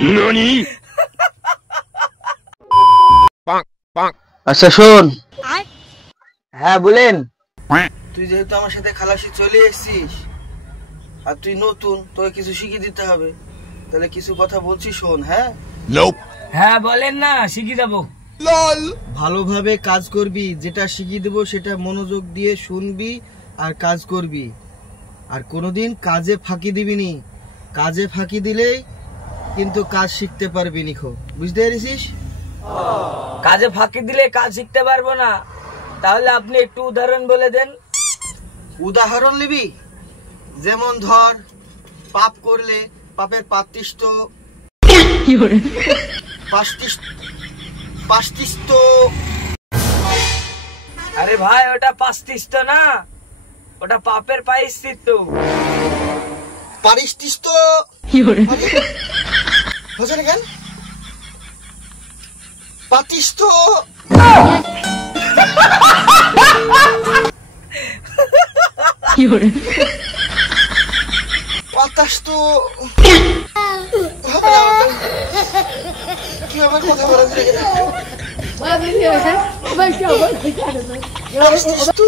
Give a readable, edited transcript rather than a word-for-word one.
ননি? আচ্ছা শোন। হ্যাঁ বলেন। তুই যেহেতু আমার সাথে খালাসি চলে এসেছিস আর তুই নতুন, তোকে কিছু শিখিয়ে দিতে হবে, তাহলে কিছু কথা বলছি শোন। হ্যাঁ হ্যাঁ বলেন না, শিখে যাবো। ভালোভাবে কাজ করবি, যেটা শিখিয়ে দেবো সেটা মনোযোগ দিয়ে শুনবি আর কাজ করবি। আর কোনোদিন কাজে ফাঁকি দিবি নি, কাজে ফাঁকি দিলেই কিন্তু কাজ শিখতে পারবি নি। বুঝতে পেরেছিস? কাজে ফাঁকি দিলে কাজ শিখতে পারবো না, তাহলে আপনি একটু উদাহরণ বলে দেন। উদাহরণ নিবি? যেমন ধর, পাপ করলে পাপের পাতিষ্ঠ পাস্তিষ্ঠ। আরে ভাই, ওটা পাস্তিস্ত না, ওটা পাপের পাইস্তিত্ব। পারিষ্টিষ্ঠ হচ্ছে না কেন? পাতিষ্ঠ পাতাষ্ঠ কি আবার কথা বলা যায়? পাস্তিষ্ঠ